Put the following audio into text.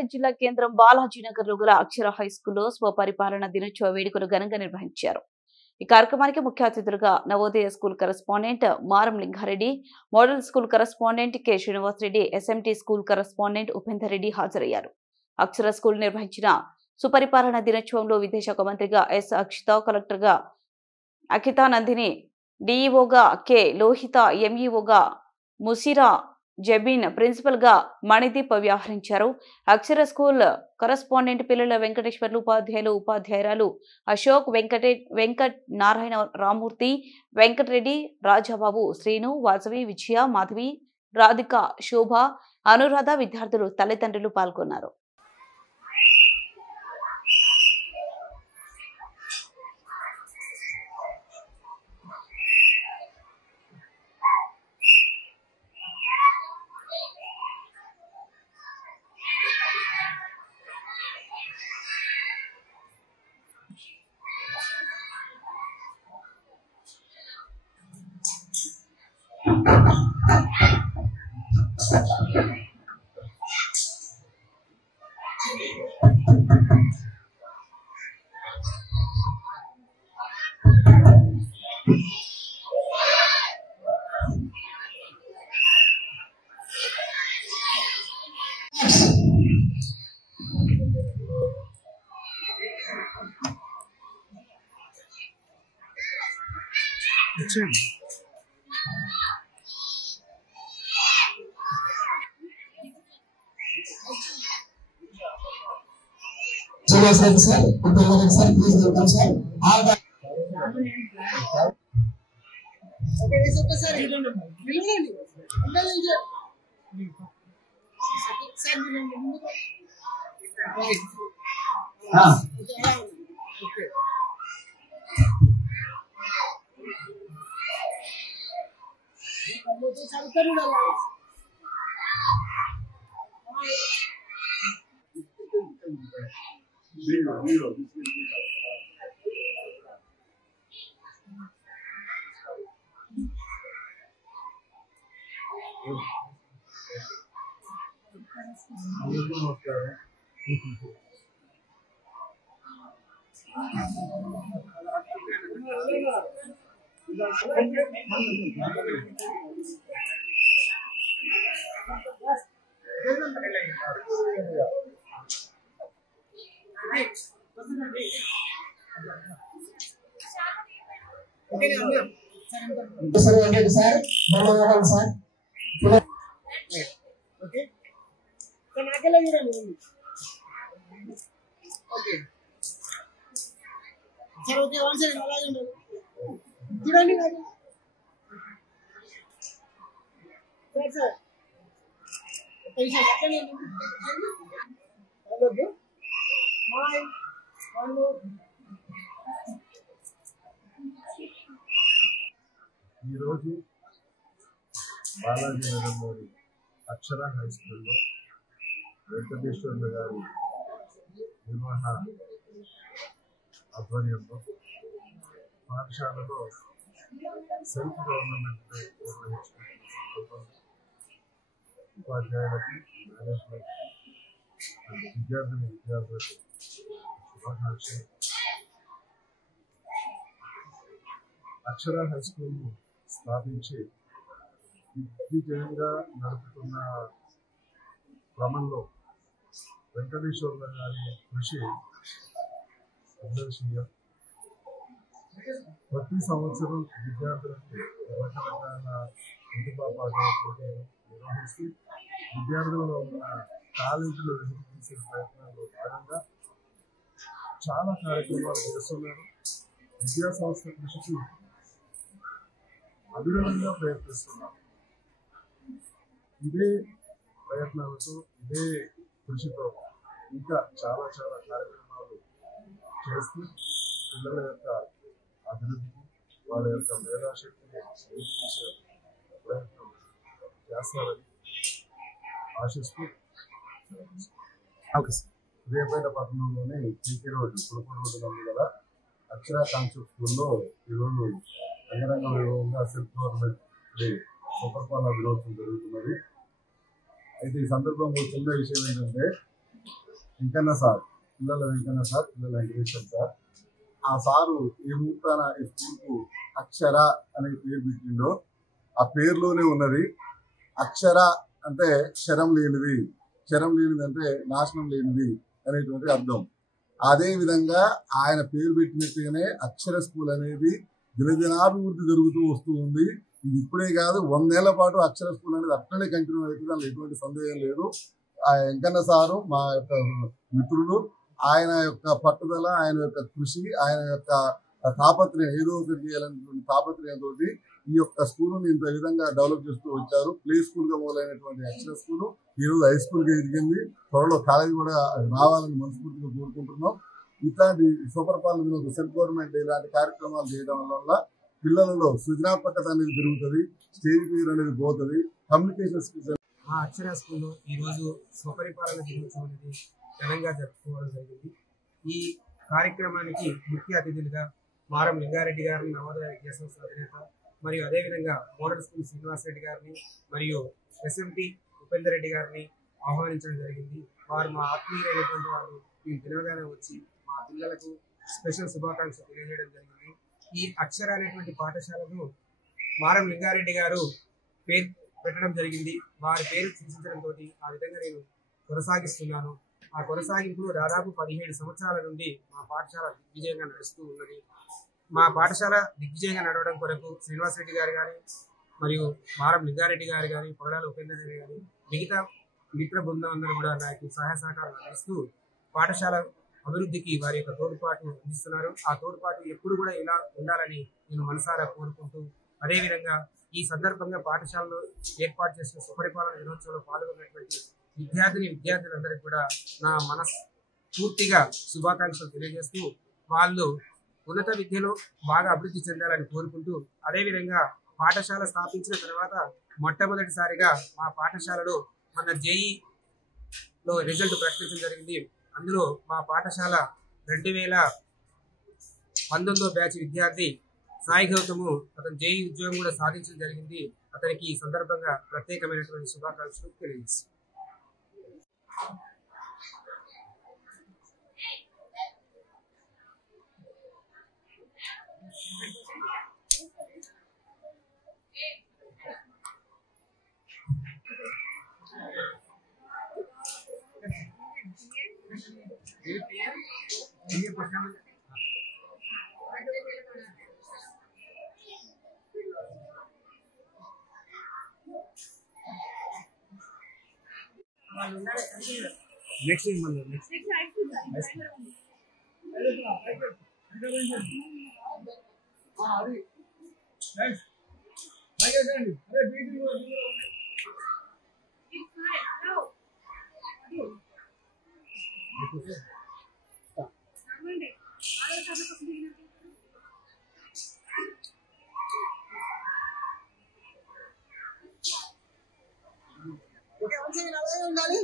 సూర్యాపేట జిల్లా కేంద్రం బాలాజీనగర్ లో గల అక్షర హై స్కూల్లో స్వపరిపాలన దినోత్సవ వేడుకలు ఘనంగా నిర్వహించారు. ఈ కార్యక్రమానికి ముఖ్య అతిథులుగా నవోదయ స్కూల్ కరెస్పాండెంట్ మారం Lingareddy, model school correspondent K Srinivas Reddy, SMT school correspondent Upender Reddy హాజరయ్యారు. అక్షర స్కూల్ నిర్వహించిన సుపరిపాలన దినోత్సవంలో విద్యాశాఖ మంత్రిగా ఎస్ అక్షిత, కలెక్టర్గా అఖితా నందిని, డిఈఓగా కె లోహిత, ఎంఈఓగా ముసిరా జబీన్, ప్రిన్సిపల్ గా మణిదీప్ వ్యవహరించారు. అక్షర స్కూల్ కరెస్పాండెంట్ పిల్లల వెంకటేశ్వర్లు, ఉపాధ్యాయులు ఉపాధ్యాయురాలు అశోక్, వెంకట్ నారాయణ, రామూర్తి, వెంకటరెడ్డి, రాజాబాబు, శ్రీను, వాసవి, విజయ, మాధవి, రాధిక, శోభ, అనురాధ, విద్యార్థులు, తల్లిదండ్రులు పాల్గొన్నారు. ఈరోజు బాలాజీనగర్లోని అక్షర హై స్కూల్లో వెంకటేశ్వర్లు గారి నిర్వహణ ఆధ్వర్యంలో పాఠశాలలో సెల్ఫ్ గవర్నమెంట్ నిర్వహించుకుంటున్న సందర్భంలో ఉపాధ్యాయులకి, మేనేజ్మెంట్కి, విద్యార్థులకు శుభాకాంక్షలు. అక్షర హై స్కూల్ను స్థాపించి దిగ్విజయంగా నడుపుతున్న క్రమంలో వెంకటేశ్వర్ల గారి కృషి అదర్శనీయం. ప్రతి సంవత్సరం విద్యార్థులకు రకరకాల ప్రతిభా పోటీలు నిర్వహిస్తూ విద్యార్థులలో ఉన్న టాలెంట్లు వెలికి తీసే ప్రయత్నాల్లో భాగంగా చాలా కార్యక్రమాలు చేస్తున్నారు. విద్యా సంస్థ కృషికి అభినందనగా ప్రయత్నిస్తున్నారు. ఇదే ప్రయత్నాలతో, ఇదే కృషితో ఇంకా చాలా చాలా కార్యక్రమాలు చేస్తూ పిల్లల యొక్క అభివృద్ధికి, వాళ్ళ యొక్క మేధాశక్తిని తీసే ప్రయత్నం చేస్తారని ఆశిస్తూ రేపేట పట్టణంలోని పీకే రోడ్డు, పులపూడి రోడ్డు నందు గల అక్షర కాన్సెప్ట్ స్కూల్లో ఈరోజు అంగరంగ వైభవంగా సెల్ఫ్ గవర్నమెంట్ సుపరిపాలన దినోత్సవం జరుగుతున్నది. అయితే ఈ సందర్భంలో చిన్న విషయం ఏంటంటే, వెంకన్న సార్, పిల్లల వెంకన్న సార్, పిల్లల వెంకటేశ్వర సార్. ఆ సారు ఏ ముహూర్తాన ఈ స్కూల్కు అక్షర అనే పేరు పెట్టిండో ఆ పేరులోనే ఉన్నది. అక్షర అంటే క్షరం లేనిది, క్షరం లేనిది అంటే నాశనం లేనిది అనేటువంటి అర్థం. అదే విధంగా ఆయన పేరు పెట్టినట్టుగానే అక్షర స్కూల్ అనేది దినదినాభివృద్ధి జరుగుతూ వస్తూ ఉంది. ఇది ఇప్పుడే కాదు, 100 ఏళ్ల పాటు అక్షర స్కూల్ అనేది అట్లనే కంటిన్యూ అవుతుంది, దానిలో ఎటువంటి సందేహం లేదు. ఆ వెంకన్న సారు మా యొక్క మిత్రుడు. ఆయన యొక్క పట్టుదల, ఆయన యొక్క కృషి, ఆయన యొక్క తాపత్రయం, ఏదో ఒకటి చేయాలనేటువంటి తాపత్రయంతో ఈ యొక్క స్కూల్ని ఇంత విధంగా డెవలప్ చేస్తూ వచ్చారు. ప్లే స్కూల్ గా మొదలైనటువంటి అక్షర స్కూల్ ఈ రోజు హై స్కూల్ గా ఎదిగింది. త్వరలో కాలేజీ కూడా రావాలని మనస్ఫూర్తిగా కోరుకుంటున్నాం. ఇట్లాంటి సుపరిపాలన దినోత్సవం, సెల్ఫ్ గవర్నమెంట్ ఇలాంటి కార్యక్రమాలు చేయడం వల్ల పిల్లలలో సృజనాత్మకత అనేది పెరుగుతుంది, స్టేజ్ ఫియర్ అనేది పోతుంది, కమ్యూనికేషన్ స్కిల్స్. మా అక్షర స్కూల్లో ఈరోజు స్వపరిపాలన దినోత్సవం అనేది ఘనంగా జరుపుకోవడం జరిగింది. ఈ కార్యక్రమానికి ముఖ్య అతిథులుగా మారం లింగారెడ్డి గారిని, నవోదయ విద్యా సంస్థ అధినేత, మరియు అదేవిధంగా మోడల్ స్కూల్ శ్రీనివాస్ రెడ్డి గారిని మరియు ఎస్ఎంపీ ఉపేందర్ రెడ్డి గారిని ఆహ్వానించడం జరిగింది. వారు మా ఆత్మీయులైనటువంటి వారు ఈ దినగానే వచ్చి మా పిల్లలకు స్పెషల్ శుభాకాంక్షలు తెలియజేయడం జరిగింది. ఈ అక్షర అనేటువంటి పాఠశాలను మారం లింగారెడ్డి గారు పేరు పెట్టడం జరిగింది. వారి పేరు సూచించడంతో ఆ విధంగా నేను కొనసాగిస్తున్నాను. ఆ కొనసాగింపులో దాదాపు 17 సంవత్సరాల నుండి మా పాఠశాల దిగ్విజయంగా నడుస్తూ ఉన్నది. మా పాఠశాల దిగ్విజయంగా నడవడం కొరకు శ్రీనివాస్ రెడ్డి గారు కానీ, మరియు మారం లింగారెడ్డి గారు కానీ, పొగడాల ఉపేందర్ రెడ్డి కానీ, మిగతా మిత్ర బృందం అందరూ కూడా నాకు సహాయ సహకారాలు అందిస్తూ పాఠశాల అభివృద్ధికి వారి యొక్క తోడ్పాటును అందిస్తున్నారు. ఆ తోడ్పాటు ఎప్పుడు కూడా ఇలా ఉండాలని నేను మనసారా కోరుకుంటూ, అదేవిధంగా ఈ సందర్భంగా పాఠశాలలో ఏర్పాటు చేసిన సుపరిపాలన దినోత్సవంలో పాల్గొన్నటువంటి విద్యార్థులందరికీ కూడా నా మనస్ఫూర్తిగా శుభాకాంక్షలు తెలియజేస్తూ, వాళ్ళు ఉన్నత విద్యలో బాగా అభివృద్ధి చెందాలని కోరుకుంటూ, అదేవిధంగా పాఠశాల స్థాపించిన తర్వాత మొట్టమొదటిసారిగా మా పాఠశాలలో మన జేఈలో రిజల్ట్ ప్రకటించడం జరిగింది. అందులో మా పాఠశాల 2019 బ్యాచ్ విద్యార్థి సాయి గౌతము అతను జేఈ ఉద్యోగం కూడా సాధించడం జరిగింది. అతనికి ఈ సందర్భంగా ప్రత్యేకమైనటువంటి శుభాకాంక్షలు తెలియజేస్తాను. నెక్స్ట్ ఉండాలి.